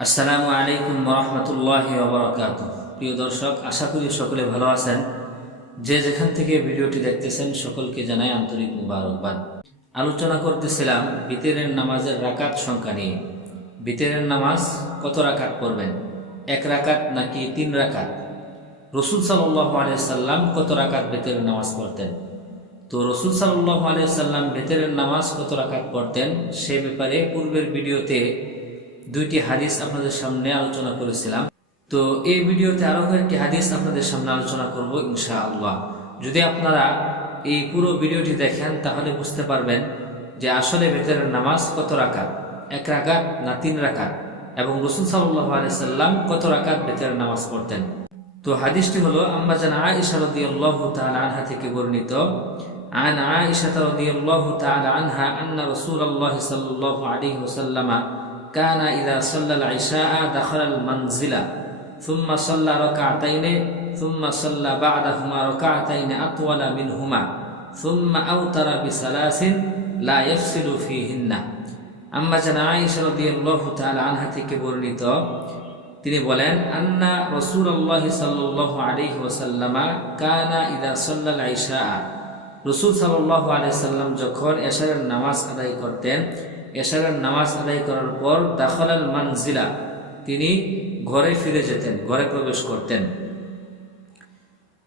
আসসালামু আলাইকুম রহমতুল্লাহ ওবরাকাত প্রিয় দর্শক, আশা করি সকলে ভালো আছেন। যে যেখান থেকে ভিডিওটি দেখতেছেন, সকলকে জানাই আন্তরিক মুবারকবাদ। আলোচনা করতেছিলাম বিতেরের নামাজের রাকাত সংখ্যা নিয়ে। বিতেরের নামাজ কত রাকাত পড়বেন? এক রাকাত নাকি তিন রাকাত? রসুল সাল্লাহ আলিয়াল্লাম কত রাকাত বেতেরের নামাজ পড়তেন? তো রসুল সাল্লাহ আলিয়াল্লাম বেতেরের নামাজ কত রাকাত পড়তেন সে ব্যাপারে পূর্বের ভিডিওতে দুইটি হাদিস আপনাদের সামনে আলোচনা করেছিলাম। তো এই ভিডিওতে আরও কয়েকটি হাদিস আপনাদের সামনে আলোচনা করব ইনশা আল্লাহ যদি আপনারা এই পুরো ভিডিওটি দেখেন, তাহলে বুঝতে পারবেন যে আসলে ভেতরের নামাজ কত রাকাত? এক রাকাত না তিন রাকাত? এবং রসুল সাল্লাহ সাল্লাম কত রাকাত ভেতরের নামাজ পড়তেন? তো হাদিসটি হলো আম্বাজান আয়েশা রাদিয়াল্লাহু তাআলা আনহা থেকে বর্ণিত, আন আয়েশা রাদিয়াল্লাহু তাআলা আনহা আন্না রাসূলুল্লাহ الله عليه وسلم كان إذا صلى العشاء دخل المنزل ثم صلى ركعتين ثم صلى بعدهما ركعتين أطول منهما ثم أوتر بثلاث لا يفصل فيهن أما جنا عائشة رضي الله تعالى عنها থেকে বর্ণিত তিনি বলেন আন্না রসুল্লাহ সাল্লাহ আলহি ওসাল্লামা কানা ইদা সাল্লাল আইসা রসুল সাল্লাহ আলাইসাল্লাম যখন এশারের নামাজ আদায় করতেন এশারের নামাজ আদায় করার পর দাখলাল মানজিলা, তিনি ঘরে ফিরে যেতেন, ঘরে প্রবেশ করতেন।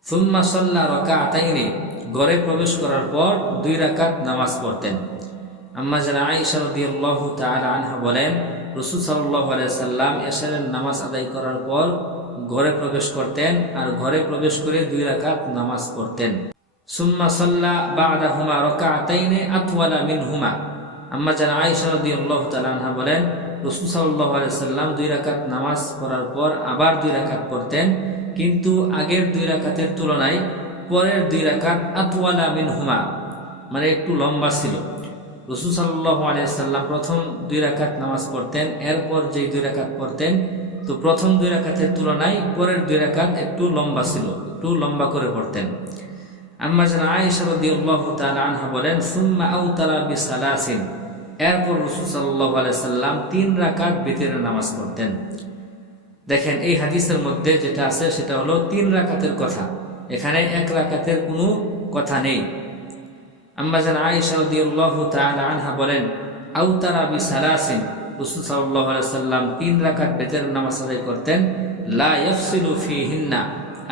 সুম্মা সাল্লা রকা আতাইনে ঘরে প্রবেশ করার পর দুই রাকাত নামাজ পড়তেন। আম্মা যারা আয়েশা রাদিয়াল্লাহু তাআলা আনহা বলেন, রসুল আলাইহি সাল্লাম এশারের নামাজ আদায় করার পর ঘরে প্রবেশ করতেন আর ঘরে প্রবেশ করে দুই রাকাত নামাজ পড়তেন। সুম্মা সাল্লা বা'দাহুমা রাকাতাইনে আতওয়ালা মিনহুমা আম্মা জানা আয়েশা রাদিয়াল্লাহু তাআলা আনহা বলেন, রাসূল আলাইহি সাল্লাম দুই রাকাত নামাজ পড়ার পর আবার দুই রাকাত পড়তেন। কিন্তু আগের দুই রাকাতের তুলনায় পরের দুই রাকাত আতওয়ালা মিনহুমা মানে একটু লম্বা ছিল। রসুল সাল্লাল্লাহু আলাইহি সাল্লাম প্রথম দুই রাকাত নামাজ পড়তেন, এরপর যেই দুই রাকাত পড়তেন, তো প্রথম দুই রাকাতের তুলনায় পরের দুই রাকাত একটু লম্বা ছিল, একটু লম্বা করে পড়তেন। আম্মা জান আয়েশা রাদিয়াল্লাহু তাআলা আনহা বলেন, সুম্মা আউতারা বিসালাসিন এরপর রাসূল আলাইহি সাল্লাম তিন রাকাত বিতরের নামাজ পড়তেন। দেখেন, এই হাদিসের মধ্যে যেটা আছে সেটা হলো তিন রাকাতের কথা। এখানে এক রাকাতের কোনো কথা নেই। আম্মা জান আয়েশা রাদিয়াল্লাহু তাআলা আনহা বলেন, আউতারা বিসালাসিন। রাসূল সাল্লাল্লাহু আলাইহি সাল্লাম তিন রাকাত বিতরের নামাজ আদায় করতেন, লা ইয়াফসিলু ফিহিন্না।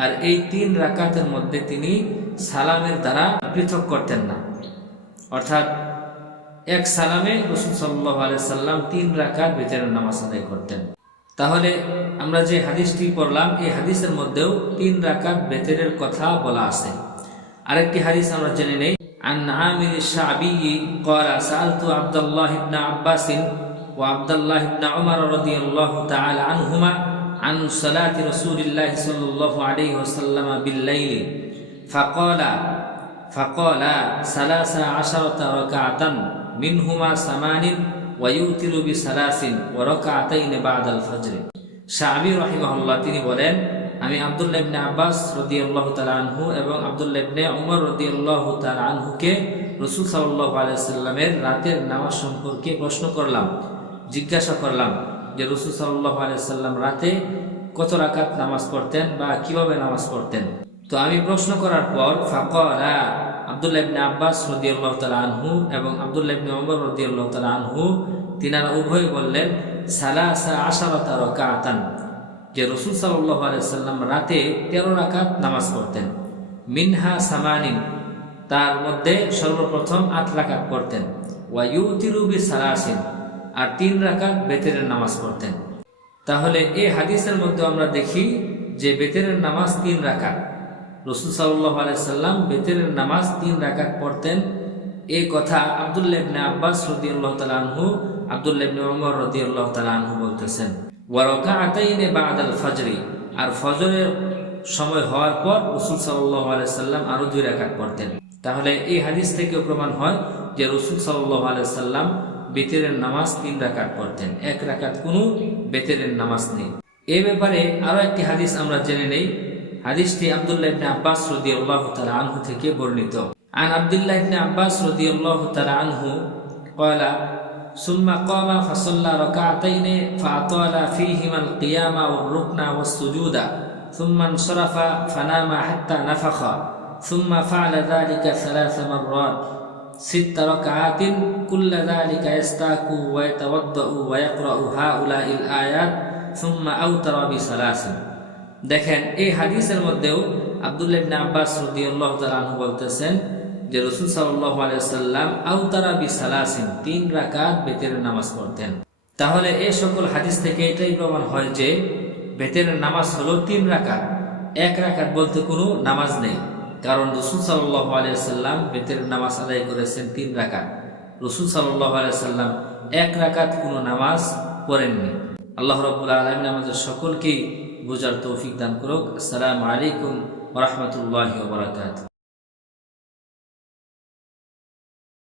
আর এই তিন রাকাতের মধ্যে তিনি সালামের দ্বারা পৃথক করতেন না। অর্থাৎ এক সালামে রসুল সাল্লাহ সাল্লাম তিন রাকাত বেতের নামাজ আদায় করতেন তাহলে আমরা যে হাদিসটি পড়লাম এই হাদিসের মধ্যেও তিন রাকাত বেতেরের কথা বলা আছে আরেকটি হাদিস আমরা জেনে নেই عن عامر الشعبي قال سألت عبد الله بن عباس وعبد الله بن عمر رضي الله تعالى عنهما عن صلاة رسول الله صلى الله عليه وسلم بالليل فقال فقال ثلاث عشرة ركعة মিনহুমা সামানিন ওয়াইউতিরুবি সালাসিন ওরকা আতাইনে বাদ আল ফজরে। শাহাবি রহিমহল্লা তিনি বলেন, আমি আবদুল্লাবনে আব্বাস রদি আল্লাহ তালহু এবং আবদুল্লাবনে উমর রদি আল্লাহ তালহুকে রসুল সাল্লাহ আলাইস্লামের রাতের নামাজ সম্পর্কে প্রশ্ন করলাম, জিজ্ঞাসা করলাম যে রসুল সাল্লাহ আলাইসাল্লাম রাতে কত রাকাত নামাজ পড়তেন বা কীভাবে নামাজ পড়তেন? তো আমি প্রশ্ন করার পর ফাঁকা আবদুল্লাহ ইবনে আব্বাস রদিয়াল্লাহ তালা আনহু এবং আবদুল্লাহ ইবনে ওমর রদিয়াল্লাহ তালা আনহু তিনারা উভয় বললেন, সালাসা আশারতা রকাতান যে রসুল সাল্লাহ আলাইসাল্লাম রাতে তেরো রাকাত নামাজ পড়তেন। মিনহা সামানিন, তার মধ্যে সর্বপ্রথম আট রাকাত পড়তেন। ওয়া ইউতিরুবি সালাসিন আর তিন রাকাত বেতেরের নামাজ পড়তেন। তাহলে এই হাদিসের মধ্যে আমরা দেখি যে বেতেরের নামাজ তিন রাকাত। রসুল সাল্লাহ আলাইসাল্লাম বেতেরের নামাজ তিন রাকাত পড়তেন। এই কথা আবদুল্লাহ আব্বাস রদিয়াল্লাহ তালা আনহু, আবদুল্লাহ ইবনে ওমর রদিয়াল্লাহ তালা আনহু বলতেছেন ওয়ারকা আতাইনে বা আদাল ফজরি। আর ফজরের সময় হওয়ার পর রসুল সাল্লাহ আলাইসাল্লাম আরও দুই রাকাত পড়তেন। তাহলে এই হাদিস থেকে প্রমাণ হয় যে রসুল সাল্লাহ আলাইসাল্লাম বেতেরের নামাজ তিন রাকাত পড়তেন। এক রাকাত কোনো বেতেরের নামাজ নেই। এ ব্যাপারে আরও একটি হাদিস আমরা জেনে নেই। হাদিসটি আবদুল্লাহ ইবনে আব্বাস রাদিয়াল্লাহু তাআলা আনহু থেকে বর্ণিত عن عبد الله بن عباس رضي الله تعالى عنه قال ثم قام فصلى ركعتين فأطال فيهما القيام والركن والسجود ثم انصرف فنام حتى نفخ ثم فعل ذلك ثلاث مرات ست ركعات كل ذلك يستاك ويتوضأ ويقرأ هؤلاء الآيات ثم أوتر بثلاث দেখেন, এই হাদিসের মধ্যেও আব্দুল্লাহ আব্বাস রাদিয়াল্লাহু তাআলা বলতেছেন যে রাসূল সাল্লাম আউতারা বি সালাসিন তিন রাকাত বেতের নামাজ পড়তেন। তাহলে এই সকল হাদিস থেকে এটাই প্রমাণ হয় যে বেতের নামাজ হলো তিন রাকাত। এক রাকাত বলতে কোনো নামাজ নেই। কারণ রসুল সাল্লাহ আলিয়াল্লাম বেতের নামাজ আদায় করেছেন তিন রাকাত। রসুল সাল্লাহ আলিয়াল্লাম এক রাকাত কোনো নামাজ পড়েননি। আল্লাহ রবুল্লা আলমিন আমাদের সকলকেই বোঝার তৌফিক দান করুক আসসালামু আলাইকুম রহমতুল্লাহ বরাকাত